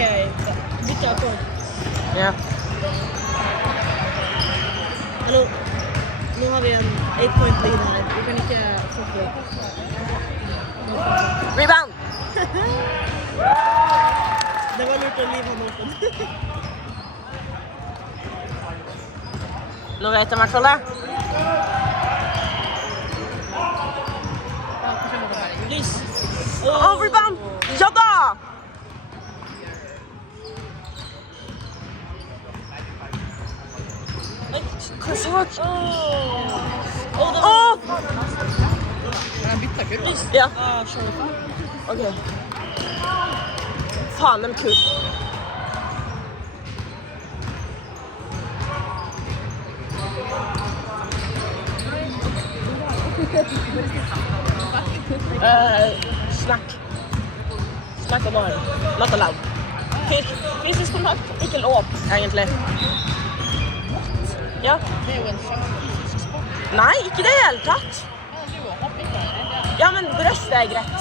jeg bytte akkord. Ja. Nå har vi en 8-point lead her. Vi kan ikke fortsette. Rebound! Det var lurt å live han åpen. Nå vet jeg i hvert fall det. Lys. Rebound! Ja da! Hva så? Jeg bytta kurva. Ja. Skjønner. Ok. Faen, de kul. Snakk. Snakk og bare. Not allowed. Fysisk kontakt, ikke lov, egentlig. Ja. Det er jo en fysisk sport. Nei, ikke det hele tatt. Du må hoppe ikke. Ja, men brøstet er greit.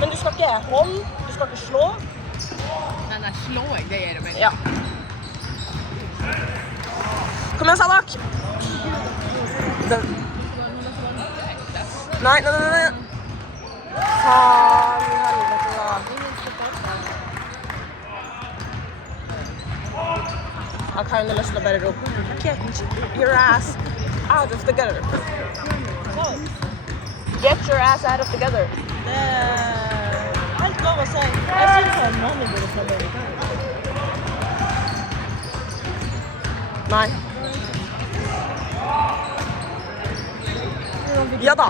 Men du skal ikke holde, du skal ikke slå. Nei, slåing, det gjør det meg. Ja. Kom igjen, Salak. Nei. Faen, helvete da. Jeg kan jo lyst til å bare rope. Get your ass out of the gutter. Get your ass out of the gutter. Det er helt lov å si. Jeg synes han mannen burde fra det. Nei. Ja da.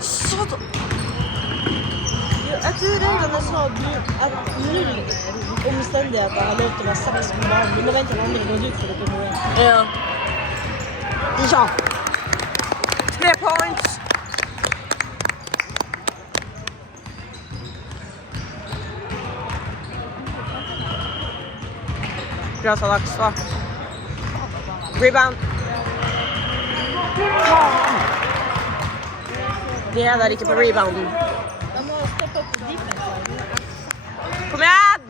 Så da. Jeg tror reglene sa at null omstendigheter har lov til å være 6 på banen. Vi må vente en andre går ut for å komme inn. Ja. Ja. 3 points. Bra Salak, så. Rebound. Det er der ikke på rebounden. De må stoppe opp defense. Kom igjen!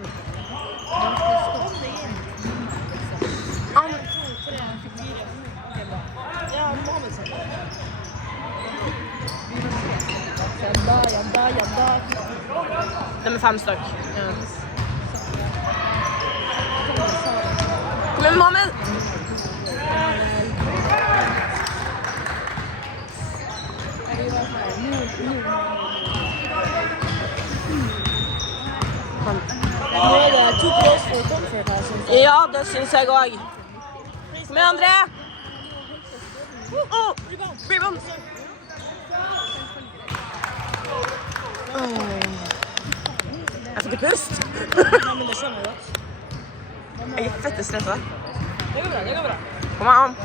Ja, Mohammed sier det. Jabba. De er 5 stykk. Ja. Kom igjen, Mohammed! Nå er det 2 plays for comfort her. Ja, det synes jeg også. Kom igjen, André! Rebound! Jeg får ikke pust. Ja, men det skjønner jeg godt. Jeg er fette stresset. Det går bra. Kom an.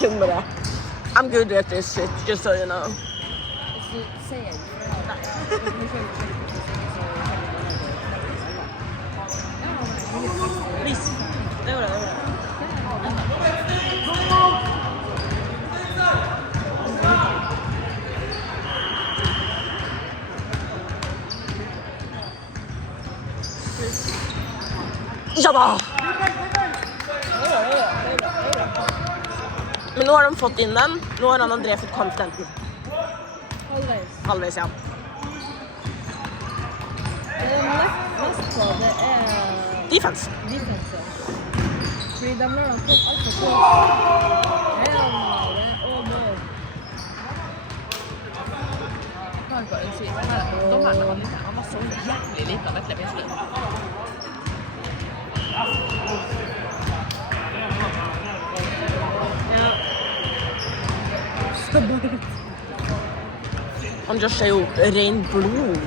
Kun med det. I'm good at this shit, just so you know. Please. Det går bra. Ja da! Men nå har de fått inn den. Nå har André fått confidenten. Halvveis, ja. Det mest på det er Defense. Fordi de lar han komme alt for kort. Det er all mål. Han var så jævlig lite av Vetle Pinsle. Han Josh er jo ren blod.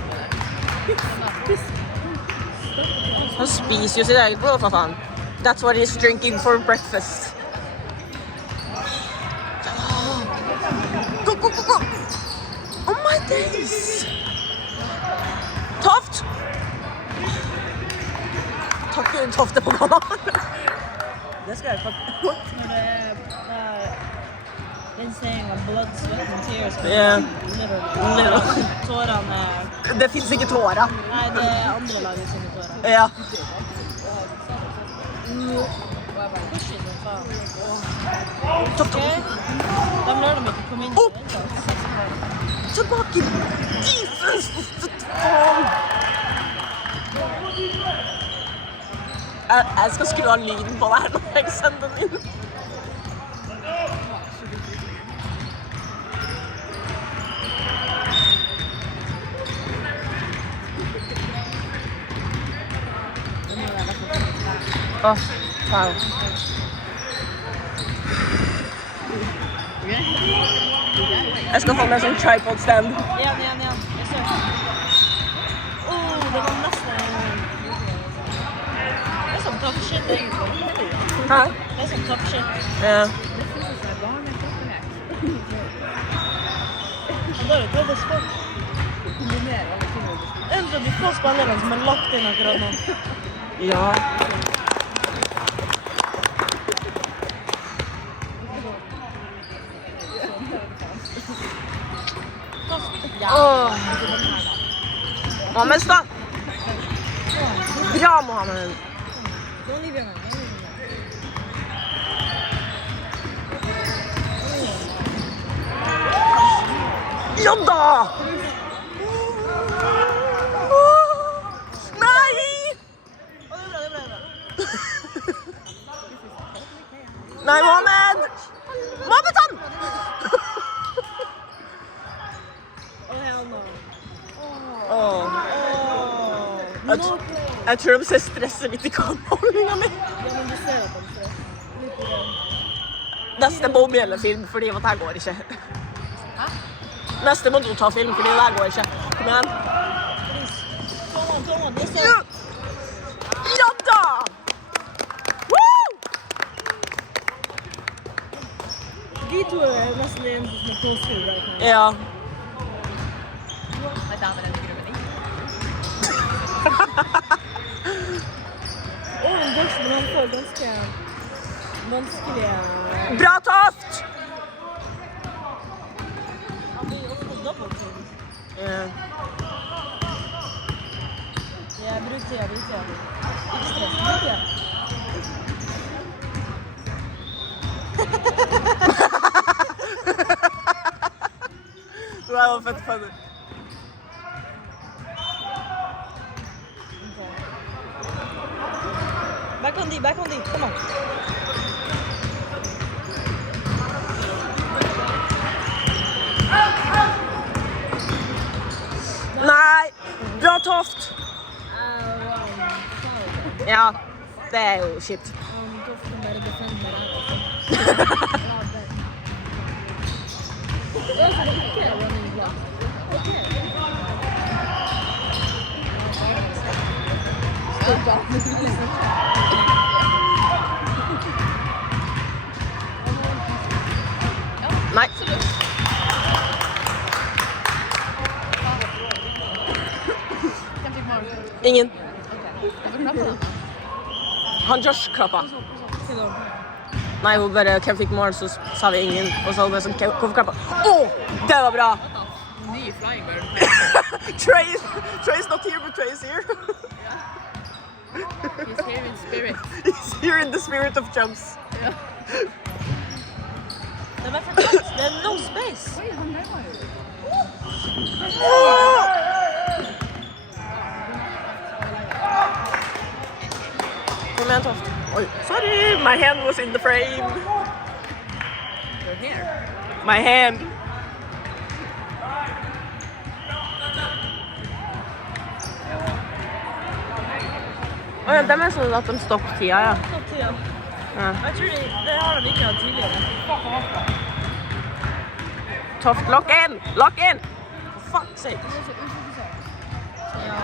Han spiser jo sitt eget blod, for faen. That's what he's drinking for breakfast. Go! Oh my days! Tøft! Takk Tofte på banan. Det skal jeg faktisk. Når det er den saying of blood, sweat and tears. Yeah. Literally. Tårene Det finnes ikke tårer. Nei, det er andre laget sine tårer. Ja. Pushy som faen. Tofte. De lar dem ikke komme inn. Tilbake. Jesus, for faen. Jeg skal skru av lyden på det her når jeg sender den inn. Åh, wow. Jeg skal få med sånn tripod stand. Igjen. Jeg ser. Det var nesten det er som tough shit, egentlig. Hæ? Det er som tough shit. Ja. Da er det tøvdes folk. En av de få spillerne som har lagt inn akkurat nå. Ja. Mohammed, stå! Bra, Mohammed. Ja da! Nei! Nei, Mohammed! Mohammed, han! Jeg tror de ser stresset litt i kameraet mi. Neste må melde film, fordi det her går ikke. Neste må du ta film, fordi det her går ikke. Kom igjen. Ja da! Woo! De to er nesten det eneste som er positive. Ja. En boksen, men han får ganske vanskelige... Bra, Toft! Han blir ofte dobbeltid. Ja. Bruk tida. Ikke stress, bruk tida. Du er jo fett funny. Back on D, come on. Nei, bra Toft. Ja, det er jo shit. Toft kan bare defende med det. Det er ikke running block. Nei. Ingen. Han Josh klappa. Nei, hun bare, hvem fikk mål, så sa vi ingen. Og så bare sånn, hvorfor klappa? Åh, det var bra! Ny flying bird. Trey's not here, but Trey's here. He's here in spirit. He's here in the spirit of jumps. Ja. Det var for tøft. Det er no space. Oi, han nærmer jo. Kom igjen, Toft. Oi, sorry, my hand was in the frame. Your hair. My hand. Åja, de er sånn at de stopper tida, ja. Stopp tida. Ja. Jeg tror det har de ikke hatt tidligere. Toft, lock in! Lock in! For fuck's sake. Ja.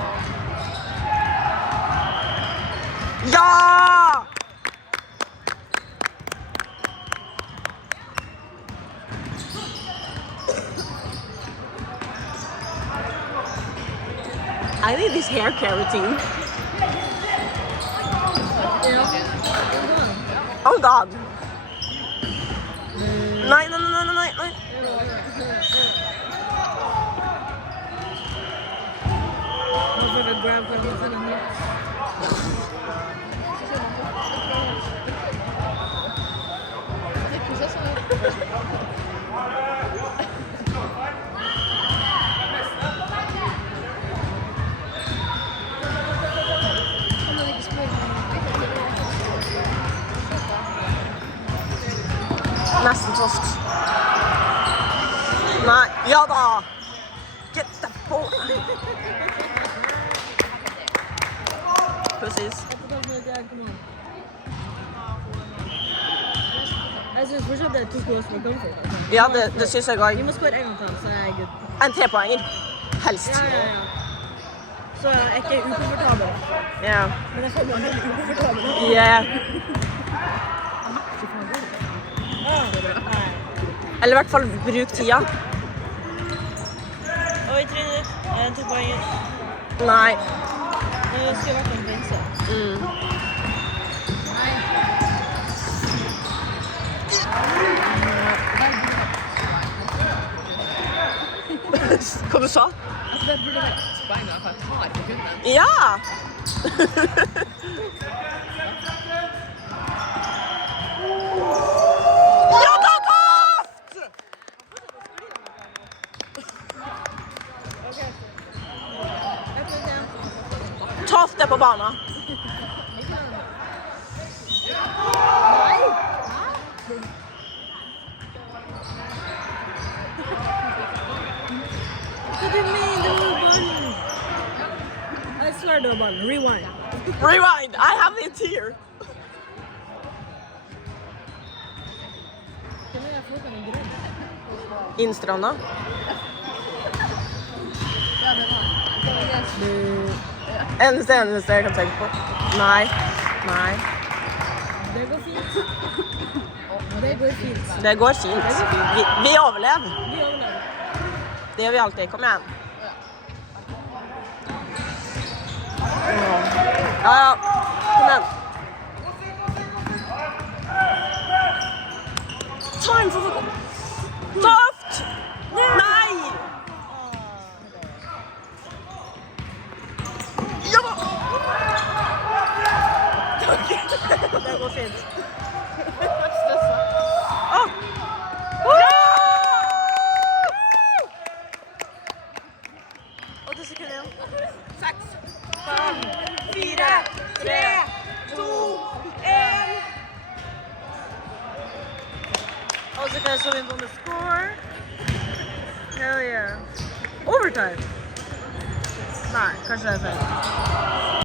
Ja! I need this hair care routine. Hold on. Nei. Nesten torsk. Nei, ja da. Get the fuck. Precis. Jeg synes fortsatt det er 2 close for comfort. Ja, det synes jeg også. Vi må score en gang til, så er jeg good. En 3-poenger. Helst. Ja. Så jeg er ikke ukomfortabel. Ja. Men jeg føler meg veldig ukomfortabel. Yeah. Eller i hvert fall bruk tida. Oi, trynet ditt. 2 poenger. Nei. Nå skal jeg vært en bense. Hva du sa? Det burde vært beina for et par sekunder. Ja! Ja da, Toft! Toft er på banen. What do you mean, the little button? I swear the button. Rewind. Rewind, I have it here. Innstranda. Eneste jeg kan tenke på. Nei. Det går fint. Det går fint. Det går fint. Vi overlever. Vi overlever. Det gjør vi alltid. Kom igjen. Ja. Kom igjen. Time for Toft! Nei! Ja da! Det går fint. Ah. 8 sekunder igjen. 6, 5, 4, 3, 2, 1. Og så kan jeg zoome inn på the score. Hell yeah. Overtime. Nei, kanskje det er feil.